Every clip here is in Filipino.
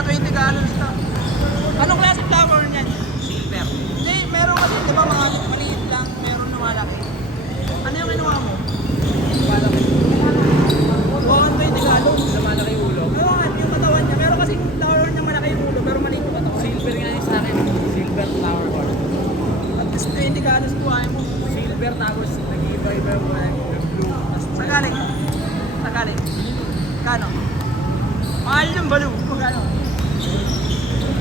Mga 20 gallons na. Anong klase flower niyan? Silver. Hindi, meron kasi, di ba mga maliit lang, meron na malaki. Ano yung kinuha mo? Malaki. 20 gallons. Sa malaki ulo. Oo nga, yung katawan niya. Meron kasi flower niya malaki yung ulo, pero maliit yung katawan. Silver nga yung sa akin. Silver flower horn. At least 20 gallons kuhain mo. Silver tapos nag-iba-iba yung blue. Sa galing? Sa galing? Kano? Mahal yung baloo. Kano?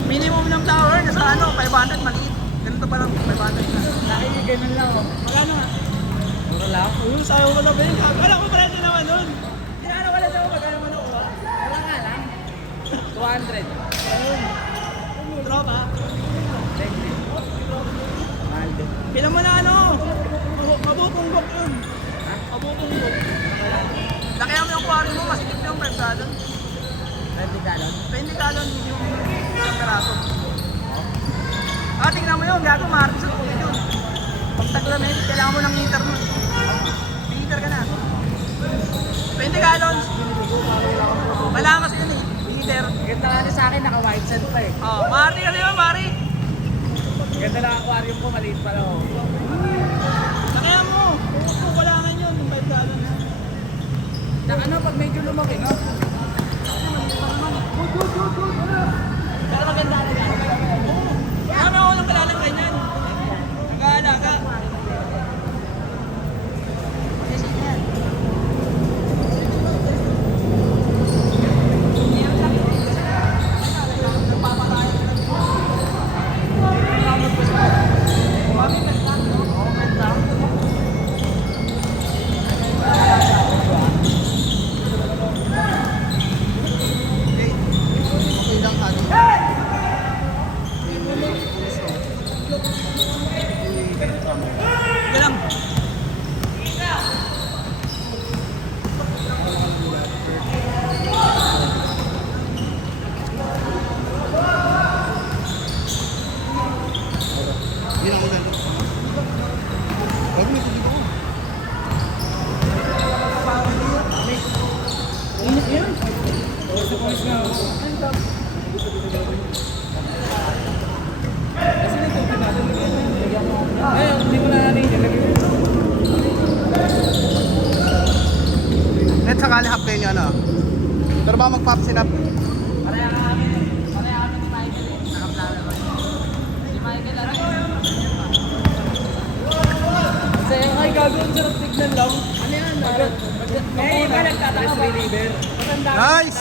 Minimum ng flower niya sa ano, 500 maliit. Ganito pa lang, 500 na. Laki yung ganun lang oh. Magkano nga? Mura lang. Oo, sayo ko na ba yun? Wala ko pala din naman nun. Kinano ka na daw magkano man ako ba? Wala nga lang. 200. Ayun. Tropa. Legend. Mahal din. Pila mo na ano? Mabupunggok yun. Ha? Mabupunggok. Lakihan mo yung quarry mo, mas tip yung 5 gallon. 20 gallon. 20 gallon yung isang peraso. Tingnan mo yun, gago, maharap sa tubig yun. Pag taglamig, kailangan mo ng meter nun. Meter ka na. 20 gallons. Wala kasi yun eh. Meter. Ganda nga rin sa akin, naka-white sand pa eh. Oh, Mari kasi yun, Mari. Ganda lang ang aquarium ko, maliit pala oh. Kaya mo, kukulangan yun, 5 gallon na. Saka ano, pag medyo lumaki, no? Pero maganda na yan. Kami ako nang kilala ng ganyan. Nag-aalaga. Galang. Yun ang ulan. Huwag mo ito dito. Init yun. Suppose nga ako. Kasi nito, eh, hindi ko na natin ilagay. Net sakali half kayo niya, ano? Pero ba mag-pop sinap? Pareha kami ni Michael eh. Naka-flower ko. Si Michael ano? Kasi ay gagawin sarap tignan lang. Ano yan? Eh, iba nagtataka ba? Nice!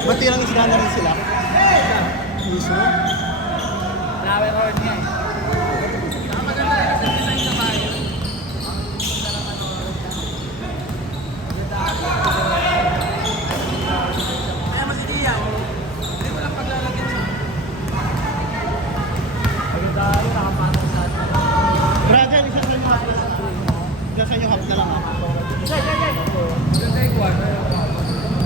Batirang isda na rin sila. Mismo? Flower horn niya eh. Kaya masigi yan. Hindi ko lang paglalagyan siya. Maganda yun, nakapatong sa atin. Brother, isa sa inyo half. Isa sa inyo half na lang. Maganda iguana.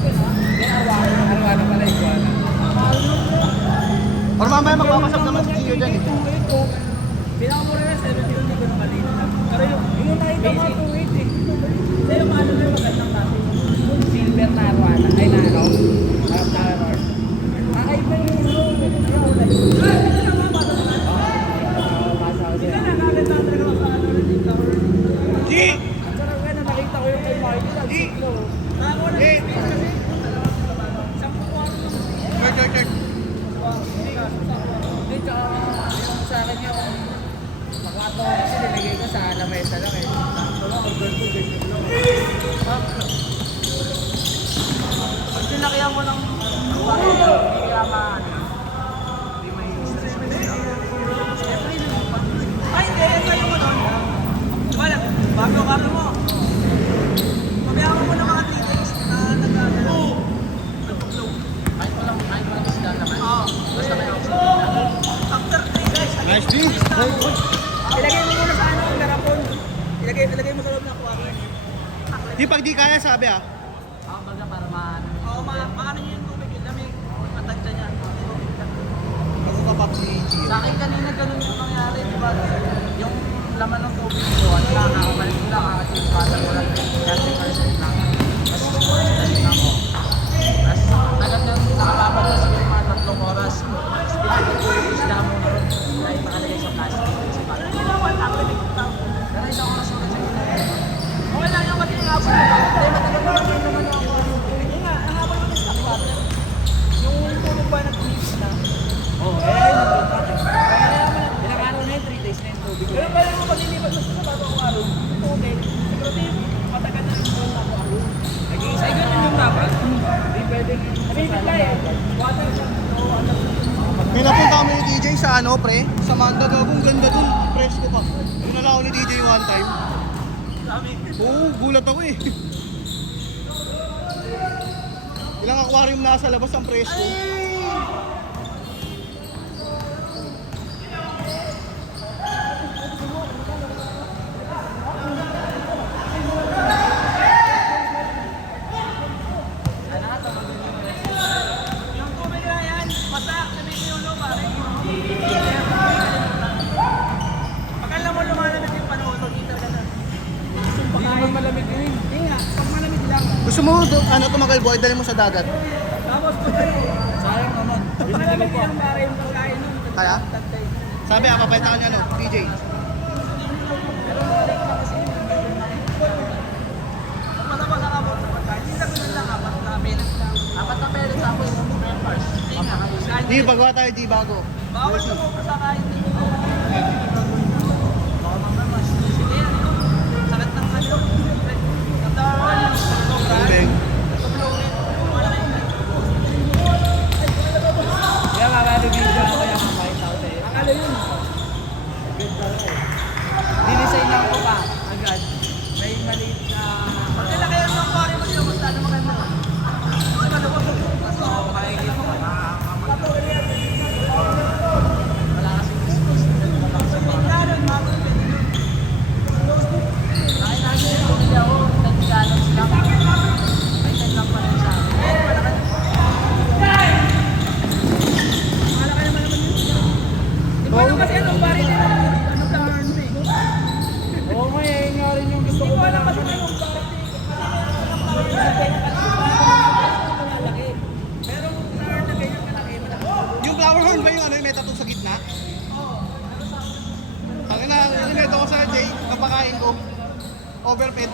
Hindi, araw-araw pala iguana. Or mamaya magpapasap naman si Gio dyan eh. Pinakamura na 70 hindi ko na maliit lang. Pero yung nakita mo 2.8 eh. Kasi yung ano na yung magandang kasi. Silver na arwana. Ay na ano. Parang flower horn. Kakaiba yung G! ang sarap nga na nakita ko yung kay Michael. Ang siglo. G! Check. Hindi, tsaka yung sa akin ako kasi nilagay ko sa lamesa lang eh. Wala, order ko, ganyan lang. Pag tinakyan mo ng aquarium, hindi kaya hindi may stress. Siyempre, ay, hindi, kayo mo doon. Diba, bago ang karo mo. Pabayaan mo ng mga 3 days na nag-agalaw. Nag-flow. Kahit walang isda naman. Oo. Basta may oxygen. After 3 days, Nice view. ilagay mo muna sa ang garapon. Ilagay mo sa loob ng aquarium. Di pag di kaya sabi ah. Ako baga para maano. Oo, maano niyo yung tubig, yung lamig. Matagda niya. Kasi kapag si G. Sa akin kanina ganun yung nangyari, di ba? Yung laman ng tubig ko, at nakakabalik ko lang, kakachip water ko lang, 30% lang. Tapos, dalit na ako. Tapos, agad na nakababad na siguro mga 3 oras. Tapos, pinagod ko yung isda mo na rin. Kahit nakalagay sa plastic. Kasi parang, Hindi naman, activate ko tao. pero isang oras ulit sa ito. Okay lang yung pati yung hapon. Hindi, matagal naman yung naman ako. Hindi nga, ang hapon ng stock water. Yung tulog ba nag-mix na? Oo, nandun natin. Ilang araw na yun, 3 days na yung tubig. Pero pwede mo paglilipat mo sa bagong araw. Okay. Siguro di, matagal na yung tulog ako araw. Nag-iisa ganun yung dapat. Hindi pwedeng Bibigla eh. Water siya. No, water. May napunta kami ni DJ sa ano, pre? Sa Manda, gagong ganda dun. Presko pa. Punala ako ni DJ one time. Dami. Oo, gulat ako eh. Ilang aquarium nasa labas ang presko. Yung tubig na yan, basta sabihin yung ulo pare. Pagkala mo lumalamig yung panahon, dito ka na. Hindi naman malamig yun. Hindi nga, pag malamig lang. Gusto mo, ano, tumagal boy, dali mo sa dagat. Tapos pag ano, Sayang naman. pag malamig lang pare yung pagkain nun. Kaya? Tagtay. Sabi, kapalitan ka niya, ano, DJ. Pag matapos ang abot sa pagkain, hindi na ganun lang, apat na minutes lang. 4 na pera tapos members. Hindi nga, kain. Di, bagawa tayo, di bago. Bawal sa mga sa kain din. Baka mamaya mas sige yan. Sakit ng ano. Katawan. Tubig. Kaya makakabigyan ko kaya makakita ko sa'yo. Akala yun. Dinisign lang ko pa agad. May maliit na... Pag nilakayan mo ang pari mo, yung magkano maganda. Mas maluwag. Mas Makikita ko wala kasing space. Wala kasing mga... Gano'n, mga pwede yun. Ay, natin yung bumili ako. 10 gallons lang. May 10 lang pa rin sa akin. Malaki naman naman yun. Di ba naman kasi anong pari nila? Anong kaharn mo eh? Oo nga, yun nga rin yung gusto Hindi ko ko alam kasi malaman. na yung pari. Pero kung kaharn na ganyan kalaki, malaki. Yung flower horn ba yung ano, yung may tattoo sa gitna? Tangin na, inineto ko sa Jay, kapakain ko. Overfed.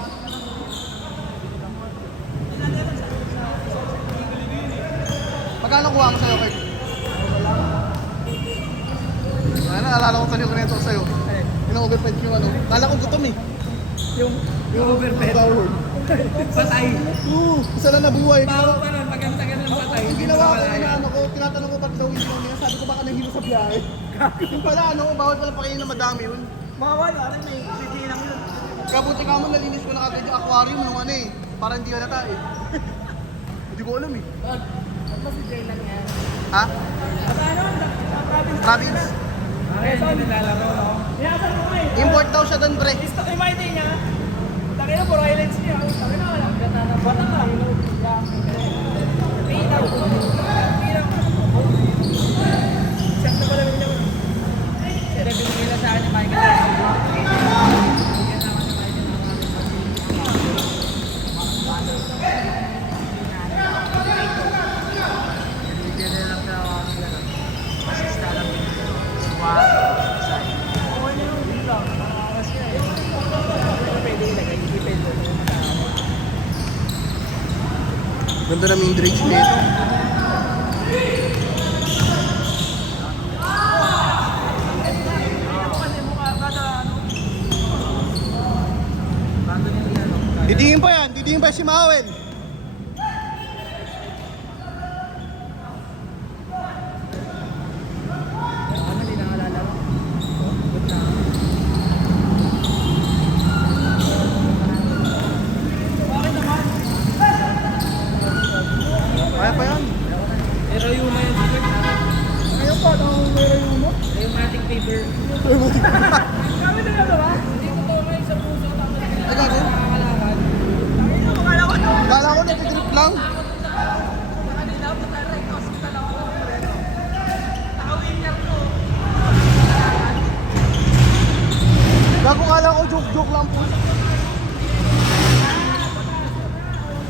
Magkano kuha mo sa'yo, Kurt? Ano, naalala ko kanina ko ko sa'yo. Yung overfed yung ano. Kala ko gutom eh. Yung overfed. Flower horn. Patay. Oo, isa lang nabuhay. Bago pa nun, pagkanta ka ng patay. Yung ginawa ko na ano ko, tinatanong ko ba't daw hindi mo sabi ko baka nahilo sa biyahe. Yung pala ano, bawal pala pakainin na madami yun. Bawal, ano may sige lang yun. Kabuti ka mo nalinis ko na agad yung aquarium nung ano eh. Para hindi halata eh. Hindi ko alam eh. Ano si Jay lang yan? Ha? Sa ano, sa province. Province? Ay, hindi nilalaro, no? Inaasal ko eh. Import daw siya doon, pre. Gusto ko yung mind niya. Taki na, puro highlights niya. Taki na, wala. Bata ka. Pinaw. Pinaw. Siyang na pala bigla mo. Hindi, binigay lang sa akin ni Michael. Bigyan naman ni Michael ng bigyan na lang siya ng assist na lang din. Wow. Pwede ilagay, depende. Ganda na main dredge nito. Kasi mukha kada ano. Refresh si Mawel. Ano, di nakalala. Good na. Bakit naman? Kaya pa yan. Pero yung na yung secret na. Ngayon pa, meron yung mo. Yung matic paper. Kami na ba? Hindi ko to may sa puso. Tapos Ay, gago. nakakalakad. Kala ko nag-trip lang. Kanina, punta rin sa hospital ako ng Moreno. Naka-winner ko. Gago, kala ko joke-joke lang po.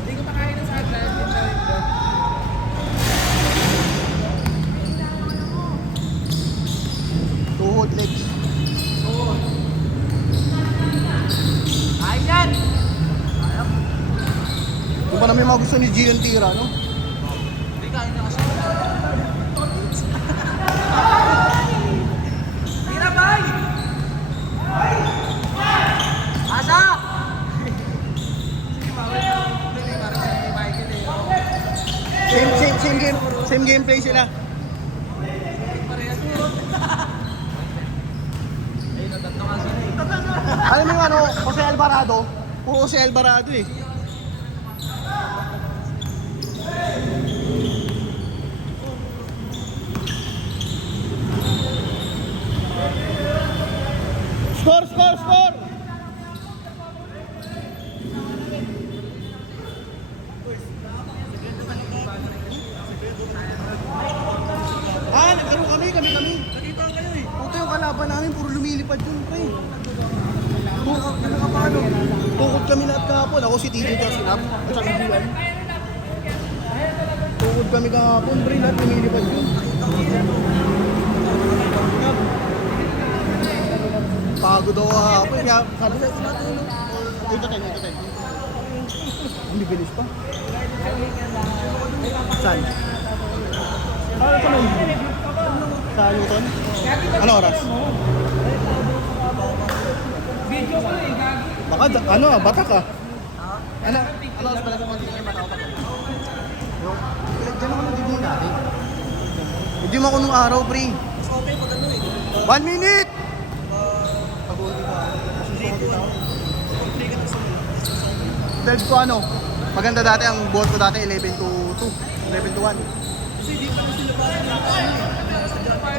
Hindi ko makain ng sakit dahil din na rin doon. Tuhod legs. Ayun yan! Kung pa namin mga gusto ni Gian Tira, no? Hindi kain na kasi. Tira, bay! Asa! Same gameplay sila. Alam mo yung ano, Jose Alvarado? Puro Jose Alvarado eh. Score, score, score! Nagkaroon kami. Nakita kayo eh. Puta yung kalaban namin, puro lumilipad yun, pre. Tukod kami lahat kahapon. Ako si Tito at si Nap. At saka si Juan. Tukod kami kahapon, pre. Lahat lumilipad yun. Pagod ako kahapon. Kaya sabi na, ito tayo. Ang bibilis pa. Saan? Saan ka nun? Sa Newton? Ano oras? Video ko eh, gagi. Baka, bata ka. Ano oras pala kung hindi bata ka? Yung, pinagdyan ako ng dibli natin. Hindi mo ako nung araw, pre. Mas okay pag ano eh. 1 minute! Pag-uwi ka. Complete ka na sa 12 ko ano, maganda dati, ang buhat ko dati 11 to 2. 11 to 1. Kasi di pa na sila pa rin yung ano eh. Sa Japan.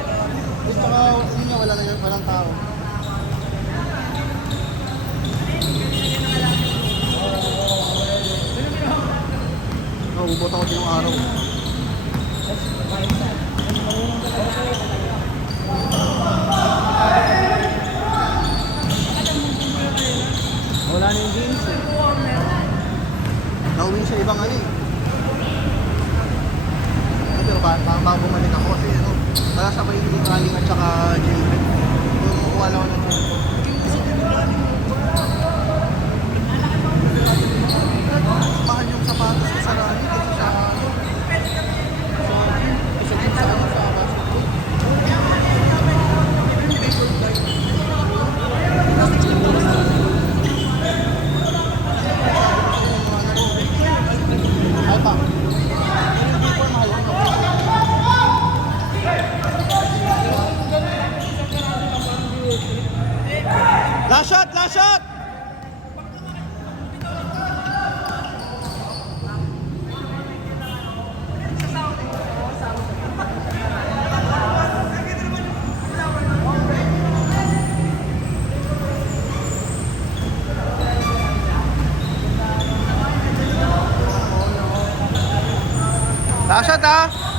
At saka, yun nga, walang tao. Ubot ako din ng araw. Wala na yung games eh. Nauwi sa ibang ano eh. Pero bago bumalik ako kasi ano, para sabay yung running at saka gym break. Kung wala ko ng gym. Mahal yung sapatos ko sa running kasi sa ano. Isa din sa ano sa basketball. Ay pa. Last shot! Last shot! Last shot, ha?